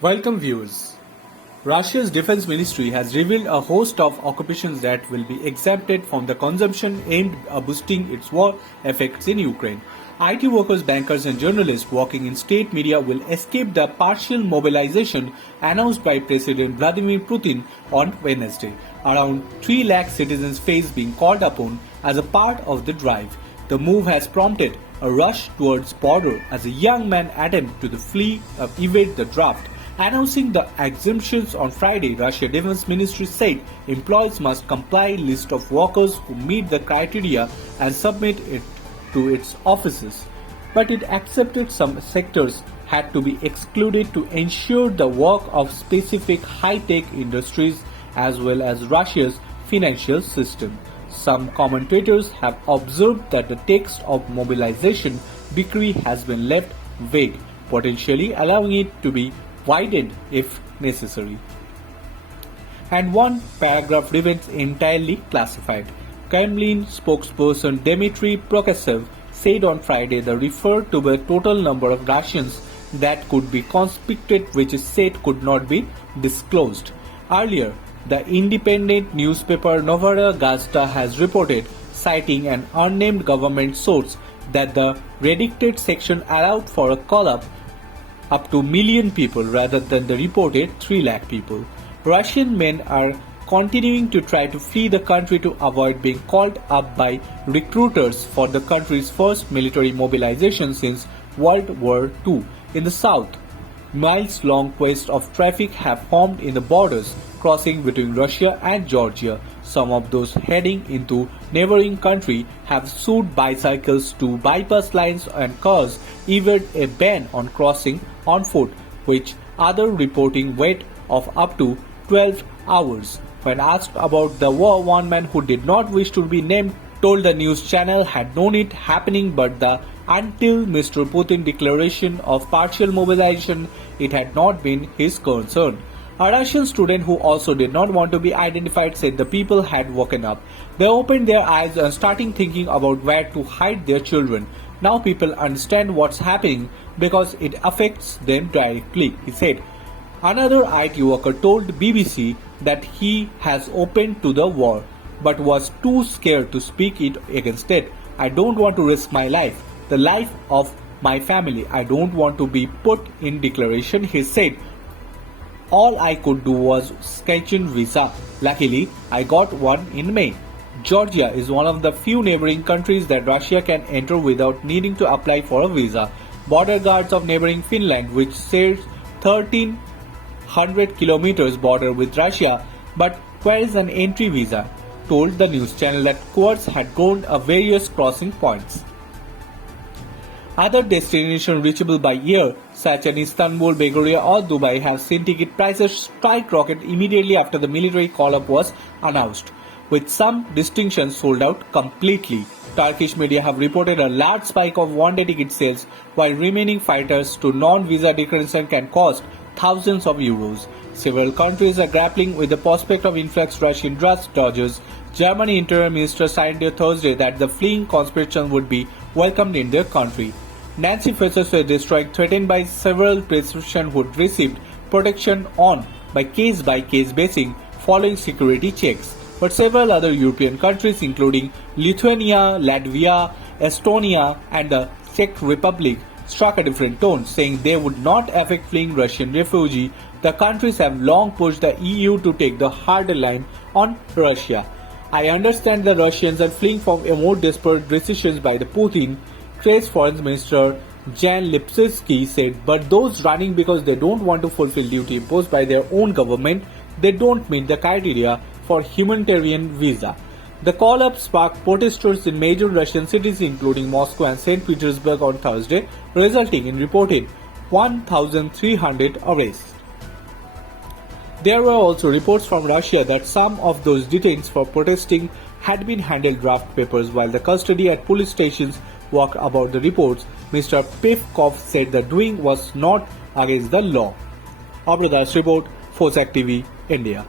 Welcome viewers. Russia's defense ministry has revealed a host of occupations that will be exempted from the consumption aimed at boosting its war effects in Ukraine. IT workers, bankers and journalists working in state media will escape the partial mobilization announced by President Vladimir Putin on Wednesday. Around 3 lakh citizens face being called upon as a part of the drive. The move has prompted a rush towards border as a young man attempted to evade the draft. Announcing the exemptions on Friday, Russia Defense Ministry said employees must comply list of workers who meet the criteria and submit it to its offices. But it accepted some sectors had to be excluded to ensure the work of specific high-tech industries as well as Russia's financial system. Some commentators have observed that the text of mobilization decree has been left vague, potentially allowing it to be widened if necessary. And one paragraph remains entirely classified. Kremlin spokesperson Dmitry Prokofiev said on Friday the referred to the total number of Russians that could be conscripted, which is said could not be disclosed. Earlier, the independent newspaper Novaya Gazeta has reported, citing an unnamed government source, that the redacted section allowed for a call-up up to million people rather than the reported 3 lakh people. Russian men are continuing to try to flee the country to avoid being called up by recruiters for the country's first military mobilization since World War II. In the south, miles-long quests of traffic have formed in the borders crossing between Russia and Georgia. Some of those heading into neighboring country have sued bicycles to bypass lines and cars, even a ban on crossing on foot, which other reporting wait of up to 12 hours. When asked about the war, one man who did not wish to be named told the news channel had known it happening, but until Mr. Putin's declaration of partial mobilization, it had not been his concern. A Russian student who also did not want to be identified said the people had woken up. They opened their eyes and started thinking about where to hide their children. Now people understand what's happening because it affects them directly, he said. Another IT worker told BBC that he has opened to the war, but was too scared to speak it against it. I don't want to risk my life, the life of my family. I don't want to be put in declaration, he said. All I could do was sketch in visa. Luckily, I got one in May. Georgia is one of the few neighboring countries that Russia can enter without needing to apply for a visa. Border guards of neighboring Finland, which shares 1,300 kilometers border with Russia, but requires an entry visa, told the news channel that quads had gone at various crossing points. Other destinations reachable by air, such as Istanbul, Bulgaria or Dubai, have seen ticket prices skyrocket immediately after the military call-up was announced, with some destinations sold out completely. Turkish media have reported a large spike of one-day ticket sales, while remaining fighters to non-visa declaration can cost thousands of euros. Several countries are grappling with the prospect of influx Russian drug dodgers. Germany Interior Minister signed on Thursday that the fleeing conscription would be welcomed in their country. Nancy Faeser was destroyed, threatened by several prescriptions who received protection on by case basis following security checks. But several other European countries, including Lithuania, Latvia, Estonia, and the Czech Republic, struck a different tone, saying they would not affect fleeing Russian refugees. The countries have long pushed the EU to take the harder line on Russia. I understand the Russians are fleeing from a more desperate decisions by the Putin, Ukraine's Foreign Minister Jan Lipsitsky said, but those running because they don't want to fulfill duty imposed by their own government, they don't meet the criteria for humanitarian visa. The call-up sparked protesters in major Russian cities including Moscow and St. Petersburg on Thursday, resulting in reported 1,300 arrests. There were also reports from Russia that some of those detained for protesting had been handed draft papers while the custody at police stations walked about the reports. Mr. Pevkov said the doing was not against the law. Abradas report, FOSAAC TV, India.